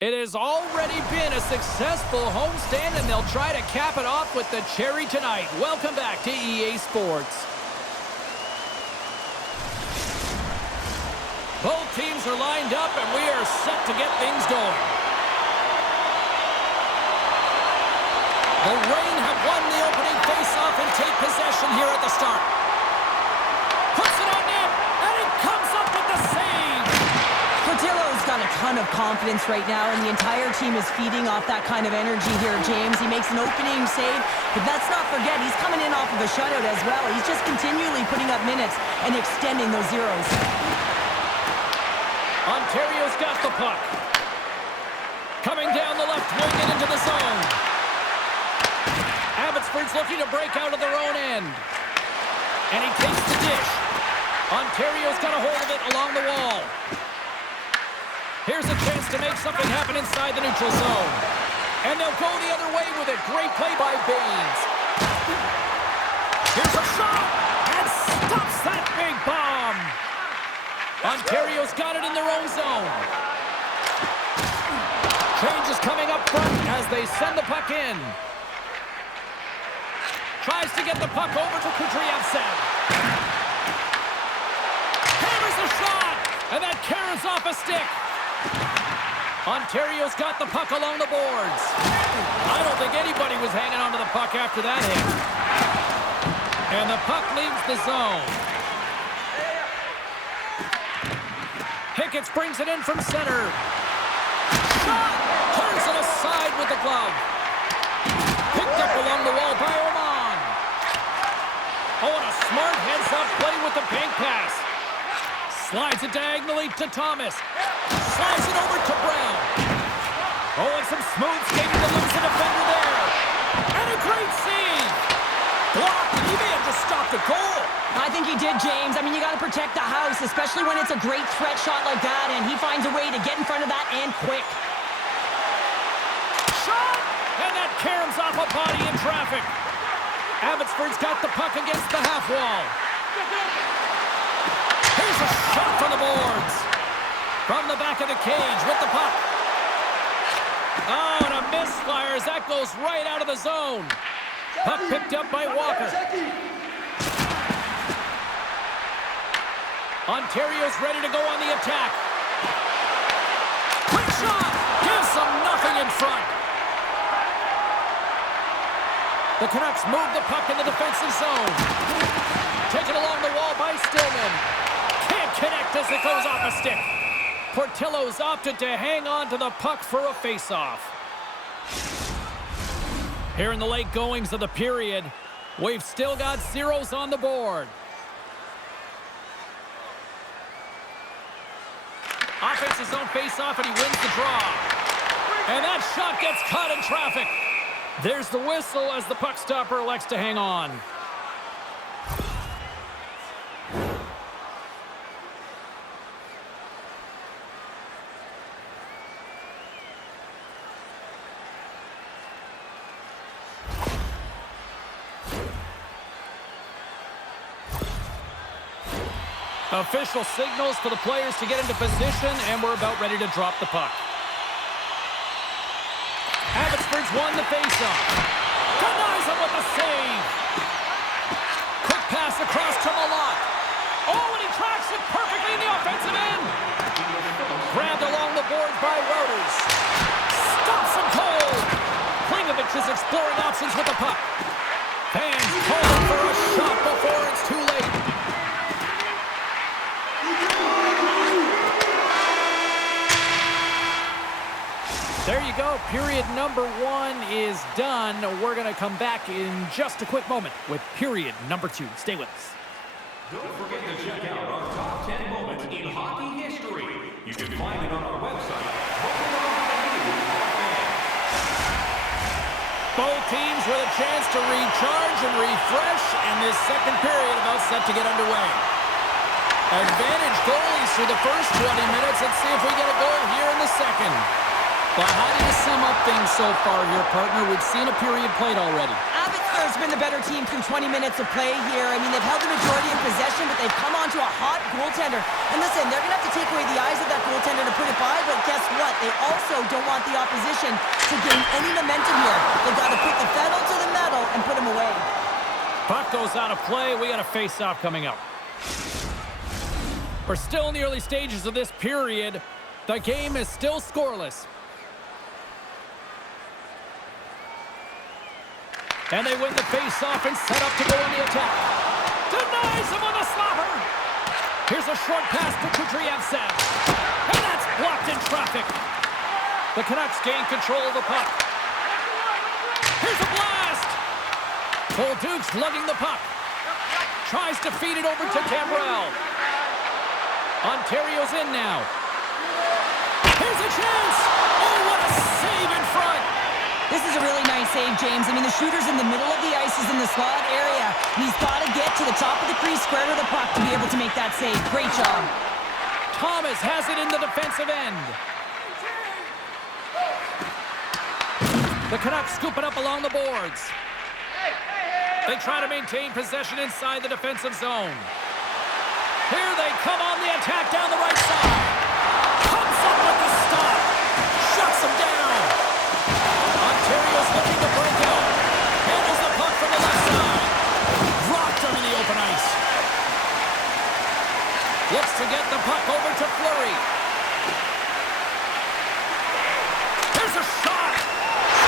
It has already been a successful homestand, and they'll try to cap it off with the cherry tonight. Welcome back to EA Sports. Both teams are lined up, and we are set to get things going. The Reign have won the opening faceoff and take possession here at the start. Puts it on net, and he comes up with the save. Portillo's got a ton of confidence right now, and the entire team is feeding off that kind of energy here, James. He makes an opening save, but let's not forget, he's coming in off of a shutout as well. He's just continually putting up minutes and extending those zeros. Ontario's got the puck. Coming down the left wing and into the zone. Abbotsford's looking to break out of their own end. And he takes the dish. Ontario's got a hold of it along the wall. Here's a chance to make something happen inside the neutral zone. And they'll go the other way with it. Great play by Baines. Here's a shot. And stops that big bomb. Ontario's got it in their own zone. Change is coming up front as they send the puck in. Tries to get the puck over to Kudryavtsev. Hammers a shot, and that carries off a stick. Ontario's got the puck along the boards. I don't think anybody was hanging onto the puck after that hit. And the puck leaves the zone. Hicketts brings it in from center. Shot! Turns it aside with the glove. Picked up along the wall by Oman. Oh, and a smart heads-up play with the bank pass. Slides it diagonally to Thomas. Slides it over to Brown. Oh, and some smooth skating to lose the defender there. And a great save. Blocked, and he may have just stopped a goal. I think he did, James. I mean, you got to protect the house, especially when it's a great threat shot like that, and he finds a way to get in front of that and quick. Shot! And that caroms off a body in traffic. Abbotsford's got the puck against the half wall. Here's a shot from the boards. From the back of the cage with the puck. Oh, and a misfire as that goes right out of the zone. Puck picked up by Walker. Ontario's ready to go on the attack. Quick shot! Gives them nothing in front. The Canucks move the puck in the defensive zone. Taken along the wall by Stillman. Can't connect as it goes off a stick. Portillo's opted to hang on to the puck for a face-off. Here in the late goings of the period, we've still got zeros on the board. Offensive zone face-off, and he wins the draw. And that shot gets caught in traffic. There's the whistle as the puck stopper elects to hang on. Official signals for the players to get into position, and we're about ready to drop the puck. Abbotsford's won the faceoff. Denies him with the save. Quick pass across to Malott. Oh, and he tracks it perfectly in the offensive end. Grabbed along the boards by Wouters. Stops him cold. Klingovich is exploring options with the puck. Fans calling for a shot before it's too late. There you go. Period number 1 is done. We're going to come back in just a quick moment with period number 2. Stay with us. Don't forget to check out our top 10 moments in hockey history. You can find it on our website. Both teams with a chance to recharge and refresh, and this second period about set to get underway. Advantage goalies through the first 20 minutes. Let's see if we get a goal here in the second. But how do you sum up things so far here, partner? We've seen a period played already. Abbotsford's been the better team through 20 minutes of play here. I mean, they've held the majority of possession, but they've come onto a hot goaltender. And listen, they're going to have to take away the eyes of that goaltender to put it by, but guess what? They also don't want the opposition to gain any momentum here. They've got to put the pedal to the metal and put him away. Puck goes out of play. We got a face-off coming up. We're still in the early stages of this period. The game is still scoreless. And they win the face-off and set up to go on the attack. Denies him on the slapper. Here's a short pass to Kudryavtsev. And that's blocked in traffic. The Canucks gain control of the puck. Here's a blast. Bolduc's lugging the puck. Tries to feed it over to Gambrell. Ontario's in now. Here's a chance. Oh, what a save in front. This is a really nice save, James. I mean, the shooter's in the middle of the ice, is in the slot area. And he's got to get to the top of the crease, square to the puck to be able to make that save. Great job. Thomas has it in the defensive end. The Canucks scoop it up along the boards. They try to maintain possession inside the defensive zone. Here they come on the attack down the right side. Comes up with the stop. Shuts them down. Ontario's looking to break out. Handles the puck from the left side. Dropped him in the open ice. Looks to get the puck over to Fleury. There's a shot.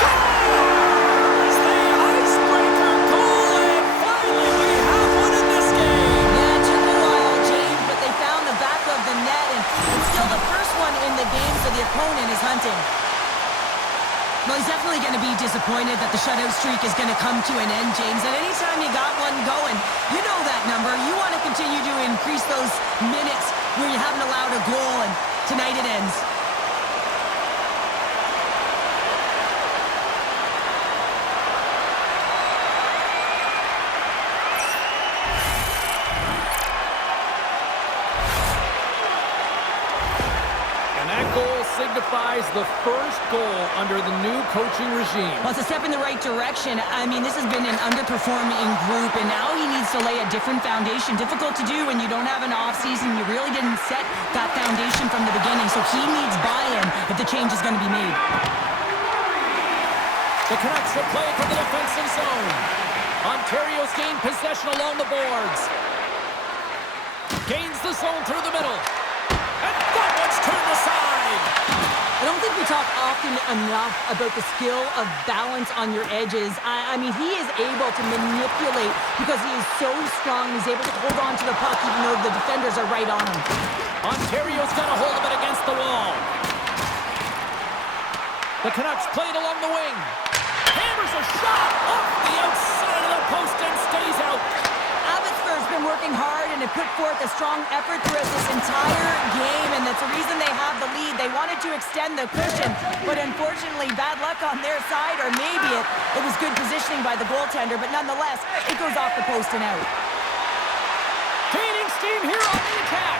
Scores! The icebreaker goal, and finally we have one in this game. Yeah, it took a while, James, but they found the back of the net, and it's still the first one in the game, so the opponent is hunting. Well, he's definitely going to be disappointed that the shutout streak is going to come to an end, James. And anytime you got one going, you know that number. You want to continue to increase those minutes where you haven't allowed a goal, and tonight it ends. Signifies the first goal under the new coaching regime. Well, it's a step in the right direction. I mean, this has been an underperforming group, and now he needs to lay a different foundation. Difficult to do when you don't have an offseason. You really didn't set that foundation from the beginning, so he needs buy-in if the change is going to be made. The Canucks will play from the defensive zone. Ontario's gained possession along the boards. Gains the zone through the middle. And that one's turned aside. I don't think we talk often enough about the skill of balance on your edges. I mean, he is able to manipulate because he is so strong. He's able to hold on to the puck even though the defenders are right on him. Ontario's got a hold of it against the wall. The Canucks play it along the wing. Hammers a shot off the outside of the post and stays out. Abbotsford's been working hard and have put forth a strong effort throughout this entire game, and that's the reason they have the lead. They wanted to extend the cushion, but unfortunately, bad luck on their side, or maybe it was good positioning by the goaltender, but nonetheless, it goes off the post and out. Gaining steam here on the attack.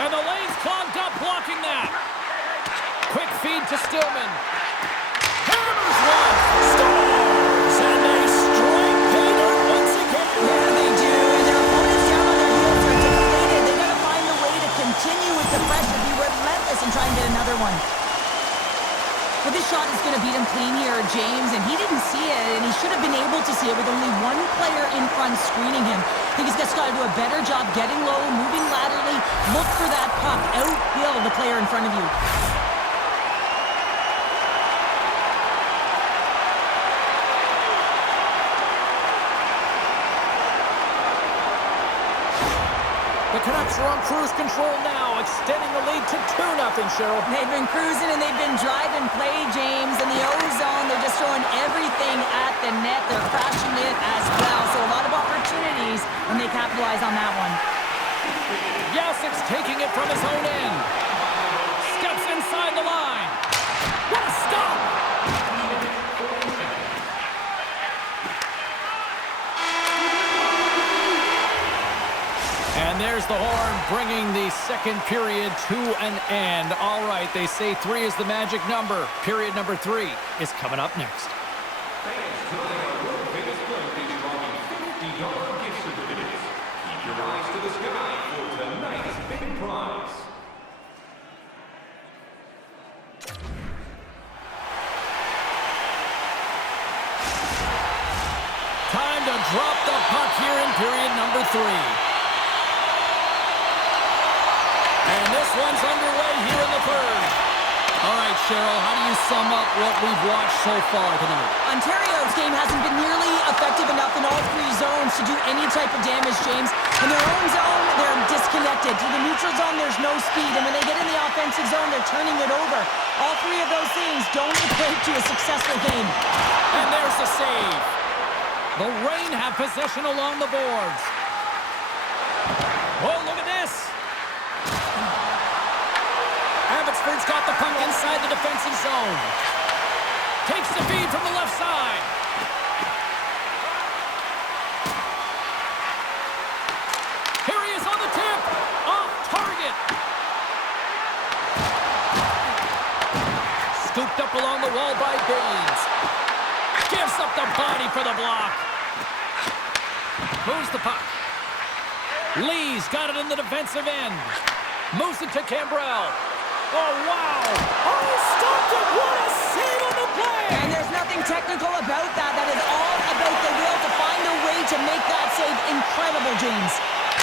And the lane's clogged up, blocking that. Quick feed to Stillman. Hammers one. Scores! And they strike pay dirt once again. Yeah, they do. And their opponents down on their heels are deflated. They got to find a way to continue with the pressure, be relentless, and try and get another one. Well, this shot is going to beat him clean here, James, and he didn't see it, and he should have been able to see it with only one player in front screening him. I think he's got to do a better job getting low, moving laterally, look for that puck, outhill the player in front of you. The Canucks are on cruise control now, extending the lead to 2-0, Cheryl. They've been cruising and they've been driving play, James. In the O-zone, they're just throwing everything at the net. They're crashing it as well. So a lot of opportunities, and they capitalize on that one. Yasik's taking it from his own end. Steps inside the line. What a stop! And there's the horn, bringing the second period to an end. All right, they say 3 is the magic number. Period number 3 is coming up next. Fans, tonight our world famous club is drawing $50 gift certificates. Keep your eyes to the sky. big prize. Time to drop the puck here in period number 3. And this one's underway here in the third. All right, Cheryl, how do you sum up what we've watched so far tonight? Ontario's game hasn't been nearly effective enough in all 3 zones to do any type of damage, James. In their own zone, they're disconnected. To the neutral zone, there's no speed. And when they get in the offensive zone, they're turning it over. All 3 of those things don't equate to a successful game. And there's the save. The Reign have possession along the boards. Oh, look at this. Abbotsford's got the puck inside the defensive zone. Takes the feed from the left side. Here he is on the tip. Off target. Scooped up along the wall by Baines. Gives up the body for the block. Moves the puck. Lee's got it in the defensive end. Moves it to Cambrell. Oh, wow. Oh, stopped it. What a save on the play. And there's nothing technical about that. That is all about the will to find a way to make that save incredible, James.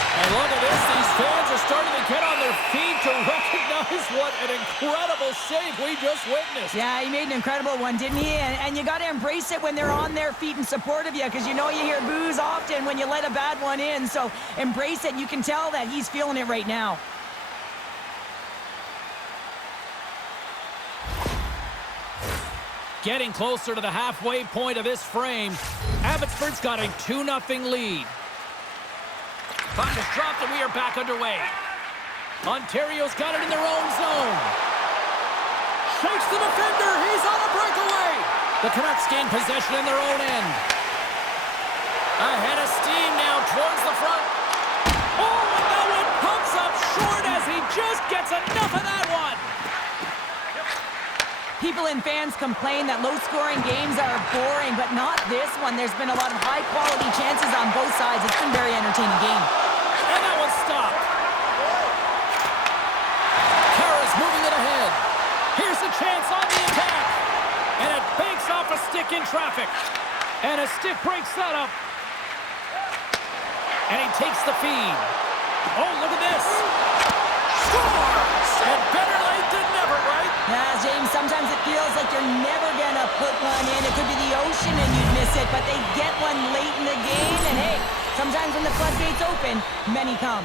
And look at this. These fans are starting to get on their feet to recognize what an incredible save we just witnessed. Yeah, he made an incredible one, didn't he? And you got to embrace it when they're on their feet in support of you, because you know you hear boos often when you let a bad one in. So embrace it. You can tell that he's feeling it right now. Getting closer to the halfway point of this frame. Abbotsford's got a 2-0 lead. Puck is dropped and we are back underway. Ontario's got it in their own zone. Shakes the defender. He's on a breakaway. The Canucks gain possession in their own end. Ahead of steam now towards the front. Oh, and that one pumps up short as he just gets enough of that one. People and fans complain that low-scoring games are boring, but not this one. There's been a lot of high-quality chances on both sides. It's been a very entertaining game. And that one's stopped. Kara's moving it ahead. Here's a chance on the attack. And it banks off a stick in traffic. And a stick breaks that up. And he takes the feed. Oh, look at this. Scores! And better late than never, right? Yeah, James, sometimes it feels like you're never going to put one in. It could be the ocean and you'd miss it, but they get one late in the game. And hey, sometimes when the floodgates open, many come.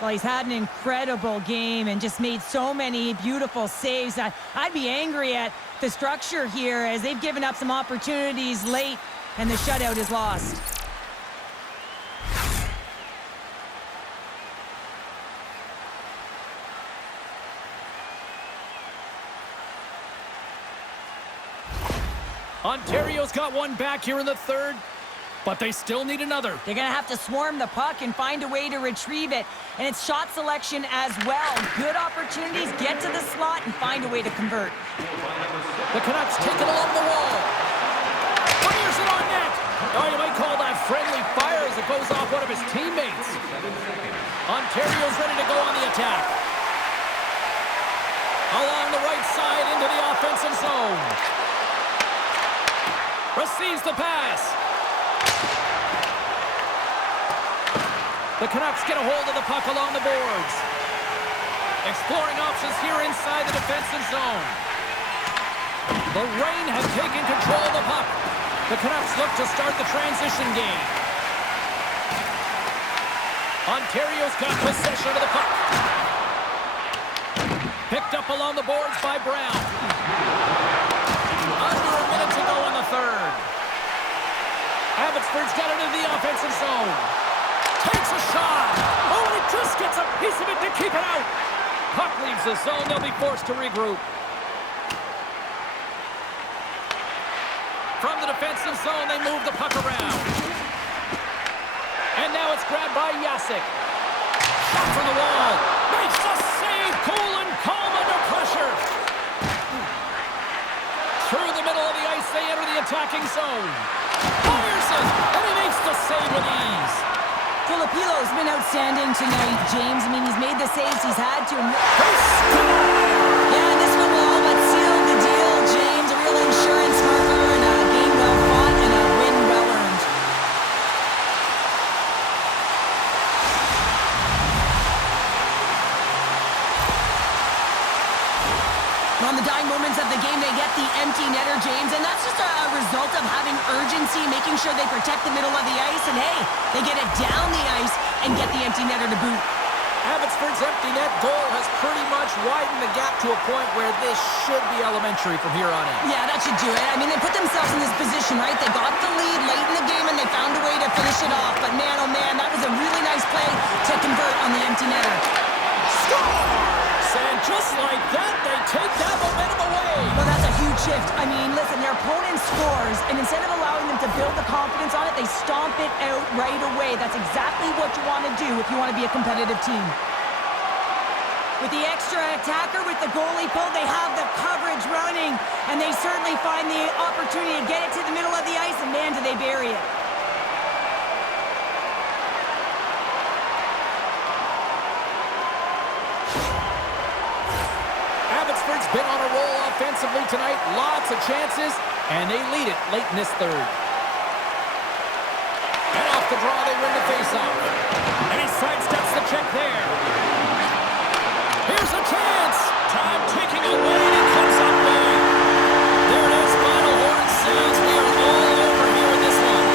Well, he's had an incredible game and just made so many beautiful saves. I'd be angry at the structure here as they've given up some opportunities late and the shutout is lost. Ontario's got one back here in the third, but they still need another. They're going to have to swarm the puck and find a way to retrieve it. And it's shot selection as well. Good opportunities, get to the slot and find a way to convert. The Canucks take it along the wall. Fires it on net. Oh, you might call that friendly fire as it goes off one of his teammates. Ontario's ready to go on the attack. Along the right side into the offensive zone. Receives the pass. The Canucks get a hold of the puck along the boards. Exploring options here inside the defensive zone. The Reign have taken control of the puck. The Canucks look to start the transition game. Ontario's got possession of the puck. Picked up along the boards by Brown. Under a minute to go in the third. Abbotsford's got it into the offensive zone. Takes a shot. Oh, and it just gets a piece of it to keep it out. Puck leaves the zone. They'll be forced to regroup. From the defensive zone, they move the puck around. And now it's grabbed by Jasek. Shot from the wall. Makes the save. Cool and calm under pressure. Through the middle of the ice, they enter the attacking zone. Fires it, and he makes the save with ease. To Filipilo's been outstanding tonight, James. I mean, he's made the saves he's had to. Yeah, this one will all but seal the deal, James. A real insurance marker and a game well fought and a win well earned. On the dying moments of the game, they get the empty netter, James, and that's just a result of having urgency, making sure they protect the middle of the ice, and hey, they get it down the ice and get the empty netter to boot. Abbotsford's empty net goal has pretty much widened the gap to a point where this should be elementary from here on in. Yeah, that should do it. I mean, they put themselves in this position, right? They got the lead late in the game, and they found a way to finish it off. But man, oh man, that was a really nice play to convert on the empty netter. Scores! And just like that, they take that momentum away. Well, that's a huge shift. I mean, listen, their opponent scores, and instead of allowing them to build the confidence on it, they stomp it out right away. That's exactly what you want to do if you want to be a competitive team. With the extra attacker with the goalie pull, they have the coverage running, and they certainly find the opportunity to get it to the middle of the ice, and man, do they bury it. Abbotsford's been on a roll offensively tonight. Lots of chances, and they lead it late in this third. And off the draw, they win the faceoff. And he sidesteps the check there. Here's a chance. Time ticking away, and it comes up big. There it is, final horn sounds. We are all over here in this one.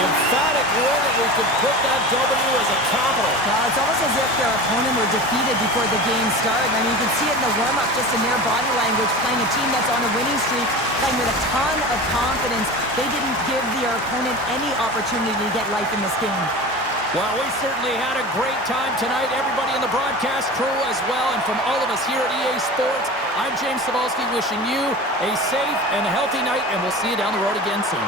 Emphatic way that we could put that W as a capital. Well, it's almost as if their opponent were defeated before the game started. I mean, you can see it in the warm-up, just in their body language, playing a team that's on a winning streak, playing with a ton of confidence. They didn't give their opponent any opportunity to get life in this game. Well, we certainly had a great time tonight. Everybody in the broadcast crew as well. And from all of us here at EA Sports, I'm James Cebulski wishing you a safe and healthy night, and we'll see you down the road again soon.